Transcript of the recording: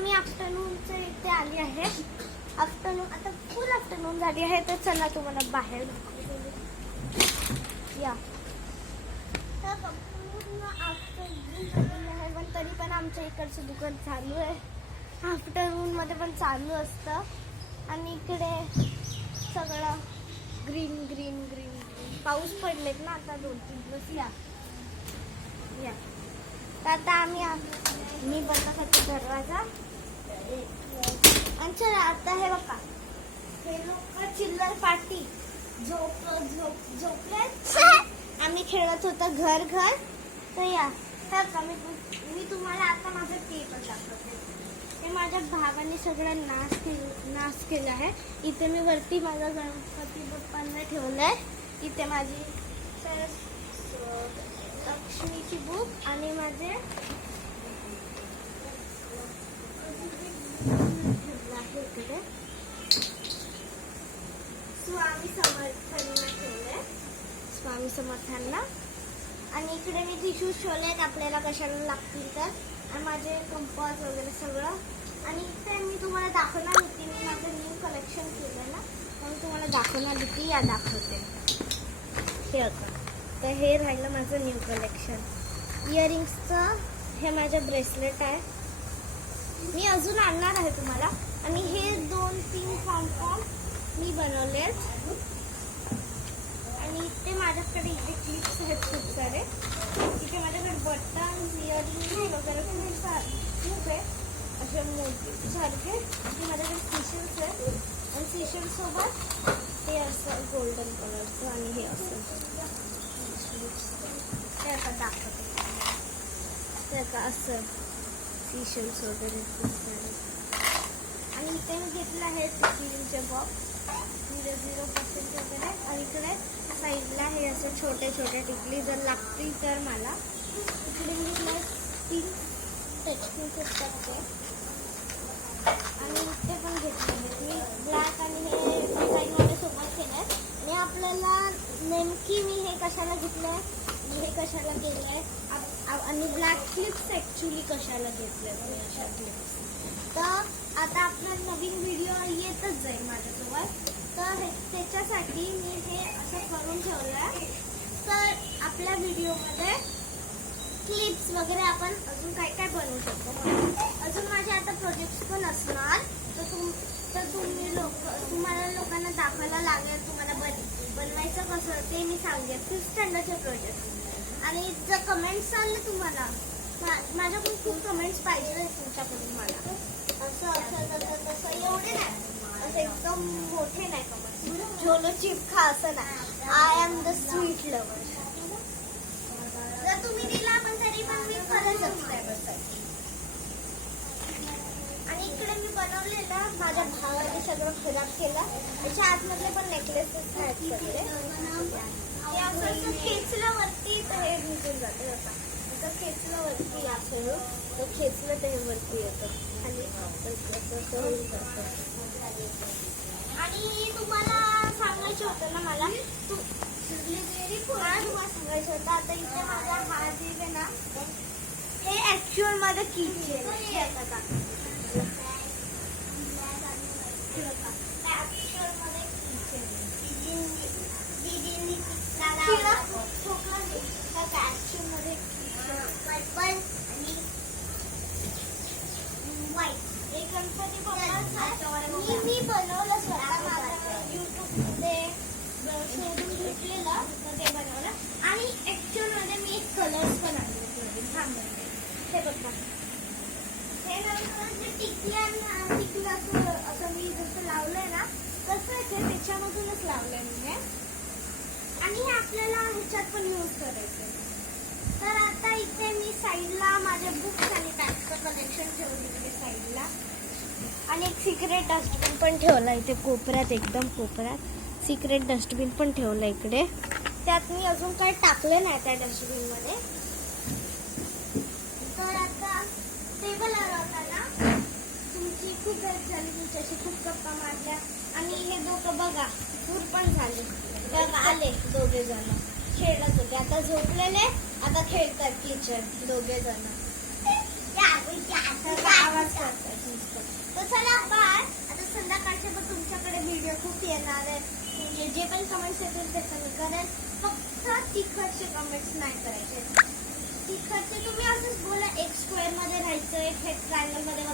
मी आफ्टरनूनच्या इथे आली आहे. आफ्टरनून आता फुल आफ्टरनून झाली आहे. तर चला तुम्हाला बाहेर या. तर पूर्ण आफ्टरनून झालेली आहे पण तरी पण आमच्या इकडचं दुकान चालू आहे. आफ्टरनूनमध्ये पण चालू असतं. आणि इकडे सगळं ग्रीन ग्रीन ग्रीन ग्रीन. पाऊस पडलेत ना आता 2-3 दिवस. या तर आता मी बंद करते दरवाजा. आणि चला आता हे बघा, हे लोक चिल्लर पार्टी झोपले. आम्ही खेळत होतो घर घर. तर या तर का मी तुम्हाला आता माझं टेबल दाखवते. हे माझ्या भावाने सगळं नाश केला आहे. इथे मी वरती माझा गणपती बाप्पांना ठेवलंय. इथे माझी लक्ष्मीची बुक आणि माझे इकडे स्वामी समर्थांना ठेवलंय. स्वामी समर्थांना. आणि इकडे मी टिश्यूज ठेवलेत आपल्याला कशाला लागतील तर. आणि माझे कंपास वगैरे सगळं. आणि इथे मी तुम्हाला दाखवणार होती. मी माझं न्यू कलेक्शन केलं ना म्हणून तुम्हाला दाखवणार होती. या दाखवते. हे होतं. तर हे राहिलं माझं न्यू कलेक्शन. इयरिंग्सचं हे माझं ब्रेसलेट आहे. मी अजून आणणार आहे तुम्हाला. आणि हे 2-3 पॉम मी बनवले. आणि इथे माझ्याकडे इथे क्लिप्स आहेत खूप सारे. इथे माझ्याकडे बटन्स इयरिंग वगैरे खूप आहे असे मोठी सारखे. इथे माझ्याकडे सीशल्स आहेत. आणि सीशल्स सोबत ते असं गोल्डन कलरचं. आणि हे असं ते आता दाखवते. ते आता असं सीशल्स वगैरे खूप सारे. आणि इथे मी घेतलं आहे टिकलींचे बॉक्स 0% वगैरे. आणि इकडे साईडला हे असे छोटे छोटे टिकली जर लागतील तर मला. इकडे मी पिंक टचपिन्स असतात ते. आणि इथे पण घेतले मी ब्लॅक. आणि हे डिझाईनमध्ये सोबत केलं आहे. आणि आपल्याला नेमकी मी हे कशाला घेतलं आहे हे कशाला केलं आहे आणि ब्लॅक क्लिप्स ॲक्च्युली कशाला घेतले मी अशा क्लिप्स. तर आता आपला नवीन व्हिडिओ येतच जाईल माझ्यासोबत. तर त्याच्यासाठी मी हे असं करून ठेवलं आहे. तर आपल्या व्हिडिओमध्ये क्लिप्स वगैरे आपण अजून काय काय बनवू शकतो. अजून माझे आता प्रोजेक्ट्स पण असणार. तर तुम्हाला लोकांना दाखवायला लागेल तुम्हाला बनवायचं कसं ते मी सांगेन. 5th स्टँडर्डचे project. आणि जर कमेंट्स आले तुम्हाला माझ्याकडून खूप कमेंट्स पाहिजे तुमच्याकडून मला. असं तसं एवढे नाही. असं एकदम मोठे नाही कमेंट्स. झोलो चिपखा असं नाही. I am the sweet lover. जर तुम्ही दिला पण तरी पण मी खरं सबस्क्रायबर्ससाठी. आणि इकडे मी बनवलेलं माझ्या भावाने सगळं खराब केलं. त्याच्या आतमधले पण नेकलेसेस आहेत सगळे. हे असं खेचलं वरती तर हे निघून जातं. असं खेचलं वरती असं तर खेचलं तर हे वरती येतं. खाली असं होऊन जातं. आणि तुम्हाला सांगायचं होतं ना मला तुम्हाला सांगायचं होतं. आता इथे माझा हा जे आहे ना हे ऍक्च्युअल मध्ये किचन गणपती मी बनवलं स्वतः. माझ्या युट्यूबमध्ये शोधून घेतलेलं तर ते बनवलं. आणि ऍक्च्युअल मध्ये मी एक कलर्स पण आणले. हे बघा हे नंतर जे टिकलं असं मी जसं लावलंय ना तसं ते त्याच्यामधूनच लावलंय मी हे. आणि हे आपल्याला ह्याच्यात पण यूज करायचं. तर आता इथे मी साईडला माझ्या बुक्स आणि बॅगचं कलेक्शन ठेवलं इकडे साईडला. आणि एक सिक्रेट डस्टबिन पण ठेवला इथे कोपऱ्यात. एकदम कोपऱ्यात सिक्रेट डस्टबिन पण ठेवलं इकडे. त्यात मी अजून काही टाकलं नाही त्या डस्टबिनमध्ये. तर आता टेबलवर होताना तुमची खूप हेल्प झाली. तुमच्याशी खूप गप्पा मारल्या. आणि हे दोघं बघा दूर पण झाले. तर आले दोघे जण खेळत होते. आता झोपलेले आता खेळतात किचन दोघे जण. आवाज करतात. चला बाय. आता संध्याकाळचे पण तुमच्याकडे व्हिडिओ खूप येणार आहे. म्हणजे जे पण कमेंट्स येतील ते कमी करेल. फक्त तिखटचे कमेंट्स नाही करायचे. तिखटचे तुम्ही असंच बोला एक स्क्वेअर मध्ये राहायचं, एक ट्रायंगल मध्ये